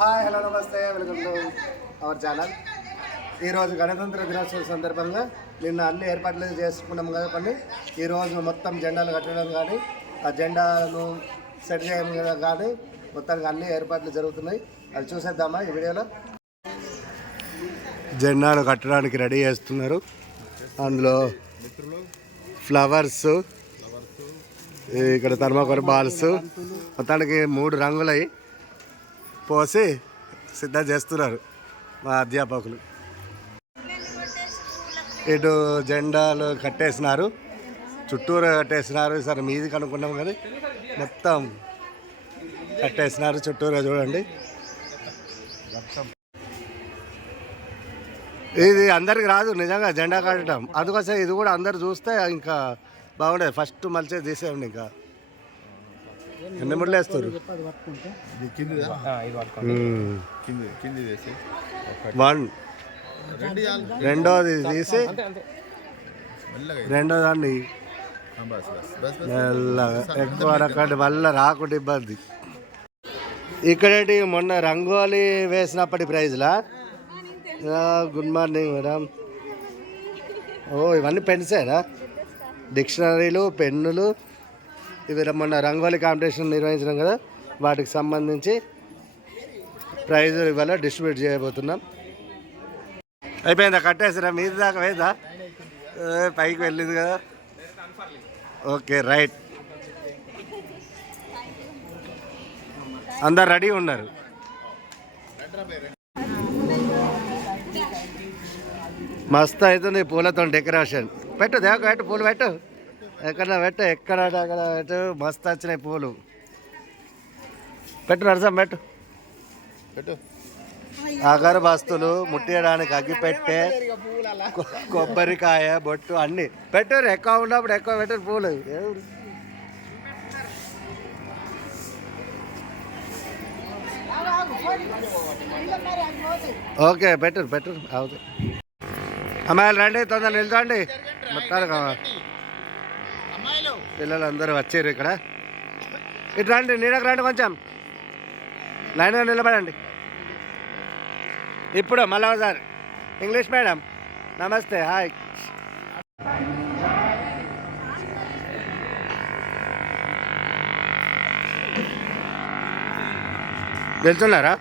Hi hello namaste welcome to our channel. ఈరోజు గణతంత్ర దినోత్సవం సందర్భంగా నిన్న అన్ని ఏర్పాట్లు చేసుకున్నాం కదా కొన్ని. ఈరోజు మొత్తం జెండాలు కట్టడం కానీ ఆ జెండాను సెట్ చేయడం కానీ మొత్తానికి అన్ని ఏర్పాట్లు జరుగుతున్నాయి. అది చూసేద్దామా ఈ వీడియోలో? జెండాను కట్టడానికి రెడీ చేస్తున్నారు. అందులో ఫ్లవర్స్ ఇక్కడ థర్మాకోల్ బాల్స్ మొత్తానికి మూడు రంగులై పోసి సిద్ధం చేస్తున్నారు మా అధ్యాపకులు. ఇటు జెండాలు కట్టేసినారు చుట్టూరు కట్టేసినారు సరే మీది కనుక్కున్నాం కానీ మొత్తం కట్టేసినారు చుట్టూరా చూడండి. ఇది అందరికి రాదు నిజంగా జెండా కట్టడం. అందుకోసం ఇది కూడా అందరు చూస్తే ఇంకా బాగుండేది. ఫస్ట్ మలిచే తీసేయండి ఇంకా. ముళ్ళు వేస్తారు? వన్. రెండోది తీసి. రెండో దాన్ని మెల్లగా. ఎక్కువ రకాల వల్ల రాకుండా ఇబ్బంది. ఇక్కడేంటి మొన్న రంగోలి వేసినప్పటి ప్రైజ్లా? Good morning madam. ఓ ఇవన్నీ పెన్సేనా? డిక్షనరీలు పెన్నులు. ఇవి మొన్న రంగోలి కాంపిటీషన్ నిర్వహించడం కదా వాటికి సంబంధించి ప్రైజ్ ఇవాళ డిస్ట్రిబ్యూట్ చేయబోతున్నాం. అయిపోయిందా? కట్టేసిరా? మీది దాకా పోయిందా? పైకి వెళ్ళింది కదా. Okay right. అందరు రెడీ ఉన్నారు. మస్తు అవుతుంది పూలతో డెకరేషన్. పెట్టు దేవక పెట్టు పూలు పెట్టు. ఎక్కడ పెట్టు ఎక్కడ అక్కడ పెట్టు. మస్తు వచ్చినాయి పూలు. పెట్టు నరసం పెట్టు. పెట్టు. అగరబస్తులు ముట్టేయడానికి అగ్గిపెట్టే కొ- కొబ్బరికాయ బొట్టు అన్ని. పెట్టారు ఎక్కువ ఉన్నప్పుడు ఎక్కువ పెట్టారు పూలు? ఓకే పెట్టరు పెట్టరు అవుతుంది. అమ్మాయిలు రండి తొందర నిల్చోండి. మొత్తానికి పిల్లలందరూ పిల్లలు అందరూ వచ్చారు ఇక్కడ. ఇటు రండి నీడకు రండి కొంచెం. లైన్గా నిలబడండి. ఇప్పుడు మళ్ళా ఒకసారి ఇంగ్లీష్ మేడం నమస్తే హాయ్. వెళ్తున్నారా?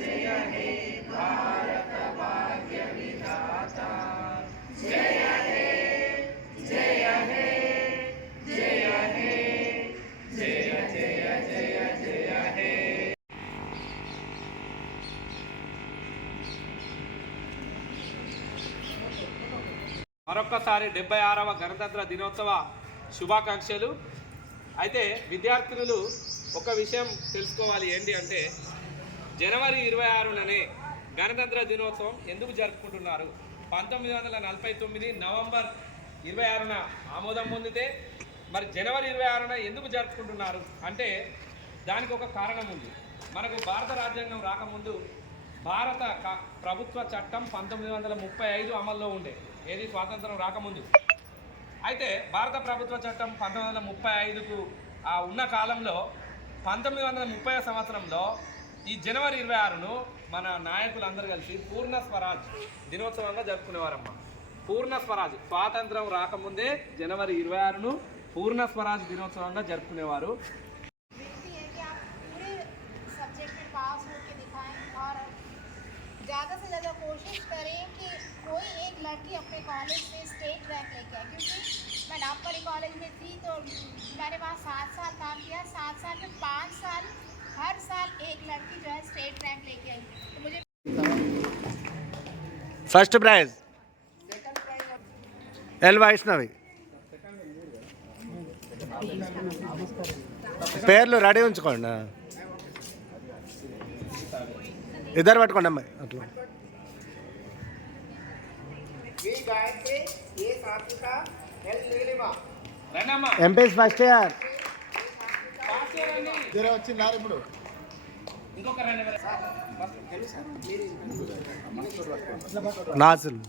जय మరొక్కసారి డెబ్బై ఆరవ గణతంత్ర దినోత్సవ శుభాకాంక్షలు. అయితే విద్యార్థినులు ఒక విషయం తెలుసుకోవాలి ఏంటి అంటే జనవరి ఇరవై ఆరుననే గణతంత్ర దినోత్సవం ఎందుకు జరుపుకుంటున్నారు? పంతొమ్మిది వందల నలభై తొమ్మిది నవంబర్ ఇరవై ఆరున ఆమోదం పొందితే మరి జనవరి ఇరవై ఆరున ఎందుకు జరుపుకుంటున్నారు? అంటే దానికి ఒక కారణం ఉంది. మనకు భారత రాజ్యాంగం రాకముందు భారత క- ప్రభుత్వ చట్టం పంతొమ్మిది వందల ముప్పై ఐదు అమల్లో ఉండే. ఏది స్వాతంత్రం రాకముందు అయితే భారత ప్రభుత్వ చట్టం పంతొమ్మిది వందల ముప్పై ఐదుకు ఆ ఉన్న కాలంలో పంతొమ్మిది వందల ముప్పై సంవత్సరంలో ఈ జనవరి ఇరవై ఆరును మన నాయకులందరూ కలిసి పూర్ణ స్వరాజ్ దినోత్సవంగా జరుపుకునేవారమ్మ పూర్ణ స్వరాజ్ స్వాతంత్రం రాకముందే జనవరి ఇరవై ఆరును పూర్ణ స్వరాజ్ దినోత్సవంగా జరుపుకునేవారు विनती है कि आप पूरे सब्जेक्ट में पास होके दिखाएं और ज़्यादा से ज़्यादा कोशिश करें कि कोई एक लड़की अपने कॉलेज में स्टेट रैंक लेके आए क्योंकि मैं नागपुरी कॉलेज में थी तो मैंने वहाँ सात साल काम किया सात साल में पाँच साल हर साल एक लड़की जो है स्टेट रैंक लेके आई तो मुझे ఫస్ట్ ప్రైజ్ ఎల్ వైష్ణవి పేర్లు రెడీ ఉంచుకోండి ఇద్దరు పట్టుకోండి అమ్మాయి అట్లా రండమ్మా ఎంపీఎస్ ఫస్ట్ ఇయర్. జరే వచ్చిన్నారు ఇప్పుడు. నాసులు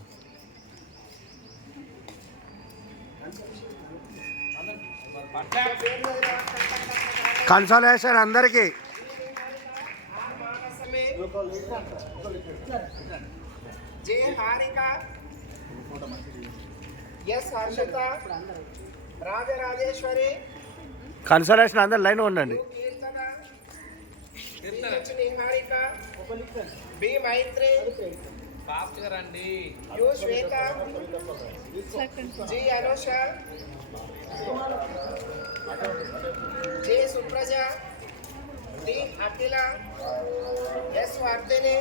కన్సోలేషన్ అందరికీ. జయ హారిక. ఎస్ హర్షిత రాజరాజేశ్వరి. కన్సల్టేషన్ అందరు లైన్ ఉండండి. బి మైత్రి ఫాస్ట్గా రండి U Shweta G Anusha J Supraja D Akhila S Vardhini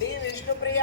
D Vishnupriya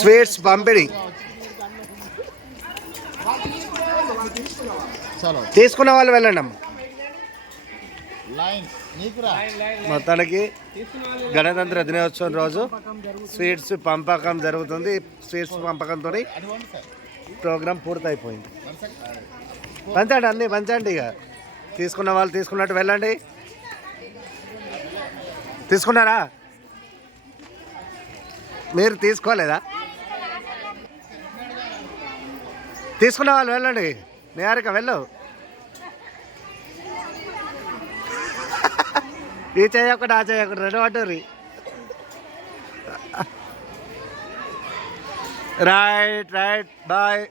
sweets పంపిణీ. తీసుకున్న వాళ్ళు వెళ్ళండి అమ్మ. మొత్తానికి గణతంత్ర దినోత్సవం రోజు స్వీట్స్ పంపకం జరుగుతుంది. స్వీట్స్ పంపకంతో ప్రోగ్రాం పూర్తయిపోయింది. పంచండి అన్నీ పంచండి ఇక. తీసుకున్న వాళ్ళు తీసుకున్నట్టు వెళ్ళండి. తీసుకున్నారా? మీరు తీసుకోలేదా? తీసుకున్న వాళ్ళు వెళ్ళండి. నిహారిక వెళ్ళు. ఈ చేయకుండా ఆ చేయకుండా రెండు పట్టుర్రి. Right right bye.